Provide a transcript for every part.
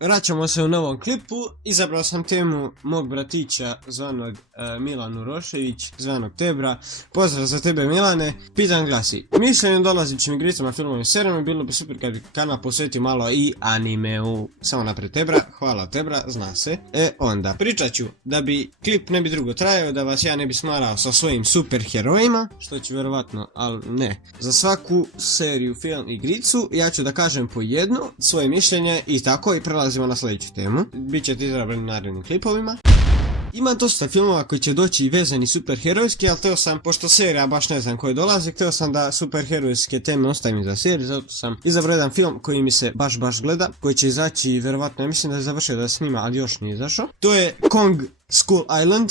vraćamo se u novom klipu. Izabrao sam temu mog bratića zvanog Milan Urošević, zvanog Tebra. Pozdrav za tebe, Milane. Pitan glasi: mišljenje dolazićim igricama, filmovim serijama, bilo bi super kad bi kanal posvetio malo i animeu. Samo napred Tebra, hvala Tebra, zna se. Onda pričat ću da bi klip ne bi drugo trajao, da vas ja ne bi smarao sa svojim super herojima, što će vjerovatno, ali ne. Za svaku seriju, film, igricu ja ću da kažem po jedno svoje mišljenje i tako, i prelazimo na sljedeću temu. Bićete izabrani narednim klipovima. Ima dosta filmova koji će doći i vezani superherojski, ali teo sam, pošto serija baš ne znam koji dolazi, htio sam da superherojske teme ostavim za seriju, zato sam izabrao jedan film koji mi se baš gleda, koji će izaći vjerovatno, ja mislim da je završio da snima, ali još nije izašao. To je Kong Skull Island.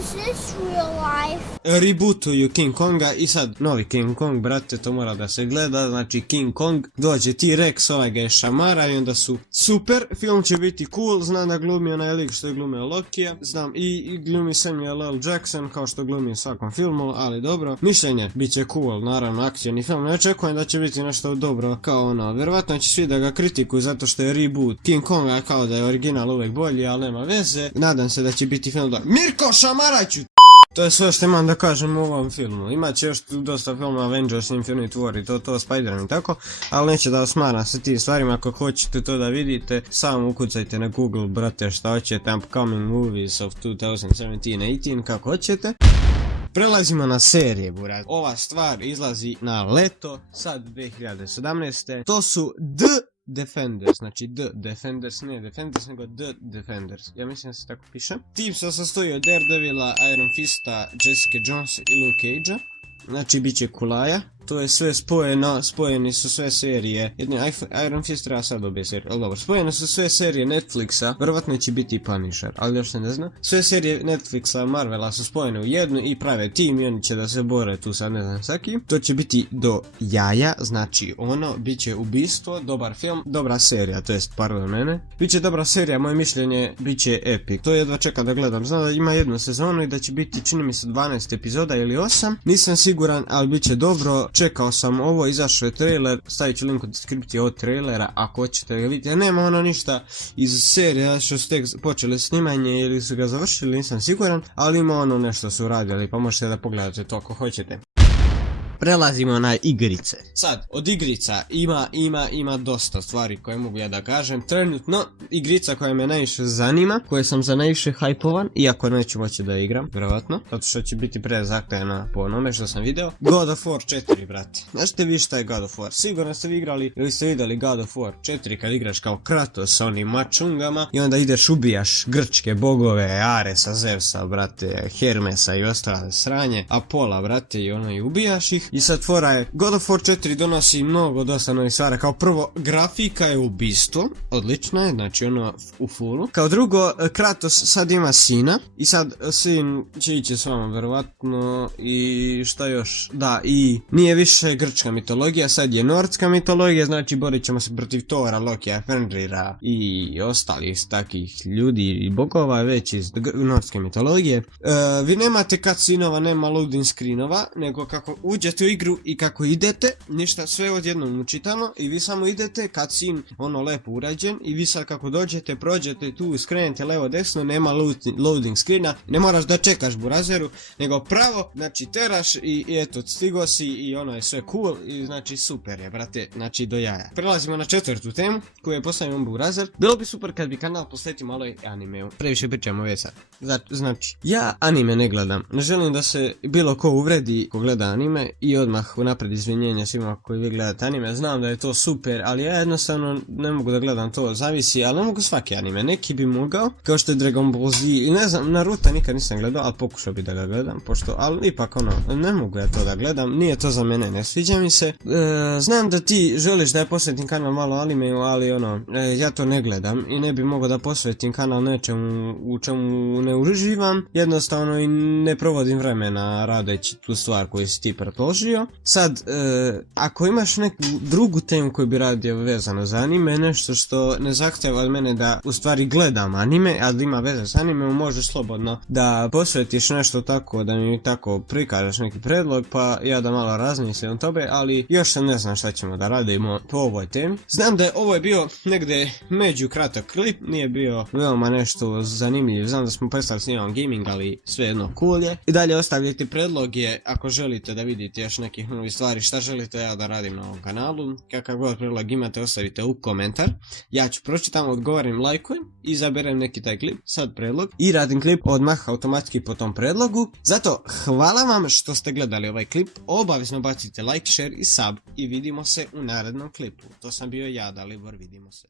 Is this real life? Rebootuju King Konga i sad novi King Kong, brate, to mora da se gleda. Znači King Kong, dođe T-Rex, ovaj ga je šamara i onda su super. Film će biti cool, znam da glumi onaj lik što je glumio Lokija, znam i glumi Samuel L. Jackson kao što glumi u svakom filmu, ali dobro. Mišljenje, bit će cool, naravno akcijni film, ne očekujem da će biti nešto dobro kao ono, vjerovatno će svi da ga kritikuju zato što je reboot King Konga, kao da je original uvek bolji, ali nema veze. Nadam se da će biti film da... Mirko, šamaraću! To je sve što imam da kažem u ovom filmu. Imaće još dosta filma Avengers, Infinity War i to Spider-Man i tako, ali neće da vas smaram sa tim stvarima. Ako hoćete to da vidite, samo ukucajte na Google, brate, šta hoćete, Upcoming Movies of 2017-18, kako hoćete. Prelazimo na serije, buraz. Ova stvar izlazi na leto, sad 2017. To su The Defenders, znači The Defenders, ne Defenders, nego The Defenders. Ja mislim da se tako piše. Tim se sastoji od Daredevila, Iron Fista, Jessica Jones i Luke Cagea. Znači bit će kulaja. To je sve spojeni su sve serije. Jedni Iron Fist treba sad dobije seriju, ali dobro. Spojene su sve serije Netflixa, vjerovatno će biti Punisher, ali još se ne zna. Sve serije Netflixa, Marvela su spojene u jednu i prave tim i oni će da se bore tu sad ne znam saki. To će biti do jaja, znači ono, bit će ubistvo, dobar film, dobra serija, to jest pardon mene. Biće dobra serija, moje mišljenje, bit će epic. To jedva čekam da gledam, znam da ima jednu sezonu i da će biti čini mi se 12 epizoda ili 8. Nisam siguran, ali bit će dobro. Čekao sam ovo, izašao je trailer, stavit ću link u deskripciji od trailera ako hoćete ga vidjeti. Nema ono ništa iz serije što su tek počeli snimanje ili su ga završili, nisam siguran, ali ima ono nešto su radili, pa možete da pogledate to ako hoćete. Prelazimo na igrice. Sad, od igrica ima dosta stvari koje mogu ja da kažem. Trenutno, igrica koja me najviše zanima, koje sam za najviše hajpovan, iako neću moći da igram, vjerovatno, zato što će biti prezahtevna po onome što sam video. God of War 4, brate. Znašte vi šta je God of War? Sigurno ste vi igrali ili ste vidjeli God of War 4 kad igraš kao Kratos sa onim mačungama i onda ideš ubijaš grčke bogove, Aresa, Zevsa, brate, Hermesa i ostale sranje, Apola, brate, i ono i ubijaš ih. I sad fora je, God of War 4 donosi dosta novih stvari. Kao prvo, grafika je ubistvo, odlična je, znači ono u fullu. Kao drugo, Kratos sad ima sina i sad sin će ići s vama verovatno. I šta još? Da, i nije više grčka mitologija, sad je nordska mitologija, znači borit ćemo se protiv Thora, Lokija, Fenrira i ostalih takih ljudi i bogova već iz nordske mitologije. Vi nemate cutscenova, nema loading screenova, nego kako uđete u igru i kako idete, ništa, sve odjednom učitano i vi samo idete, cutscene ono lepo urađen i vi sad kako dođete, prođete tu, skrenete levo desno, nema loading screena, ne moraš da čekaš burazeru, nego pravo, znači teraš i eto, stigo si i ono je sve cool i znači super je, brate, znači do jaja. Prelazimo na četvrtu temu koju je postavio burazer. Bilo bi super kad bi kanal posvetio malo i animeu, previše pričamo već sad. Znači, ja anime ne gledam, ne želim da se bilo ko uvredi ko gleda anime i odmah unaprijed izvinjenja svima koji vi gledate anime, znam da je to super, ali ja jednostavno ne mogu da gledam to, zavisi, ali ne mogu svaki anime, neki bi mogao, kao što je Dragon Ball Z i ne znam, Naruto nikad nisam gledao, ali pokušao bi da ga gledam, pošto, ali ipak ono, ne mogu ja to da gledam, nije to za mene, ne sviđa mi se, znam da ti želiš da ja posvetim kanal malo animeu, ali ono, ja to ne gledam i ne bi mogao da posvetim kanal nečemu u čemu ne uživam, jednostavno i ne provodim vremena radeći tu stvar koju si ti pretpostavio. predložio. Sad, ako imaš neku drugu temu koju bi radio vezano za anime, nešto što ne zahtjeva od mene da u stvari gledam anime, a da ima veze s anime, možeš slobodno da posvetiš nešto tako, da mi tako prikažeš neki predlog, pa ja da malo razmislim o tobe, ali još se ne znam šta ćemo da radimo po ovoj temi. Znam da je ovo je bio negde među kratak klip, nije bio veoma nešto zanimljiv, znam da smo prestali snimati gaming, ali svejedno cool je. I dalje ostavljajte predloge ako želite da vidite još nekih novih stvari, šta želite ja da radim na ovom kanalu, kakav god predlog imate ostavite u komentar, ja ću pročitam, odgovorim, lajkujem, izaberem neki taj klip, sad predlog i radim klip odmah automatski po tom predlogu. Zato hvala vam što ste gledali ovaj klip, obavezno bacite like, share i sub i vidimo se u narednom klipu. To sam bio ja, Dalibor, vidimo se.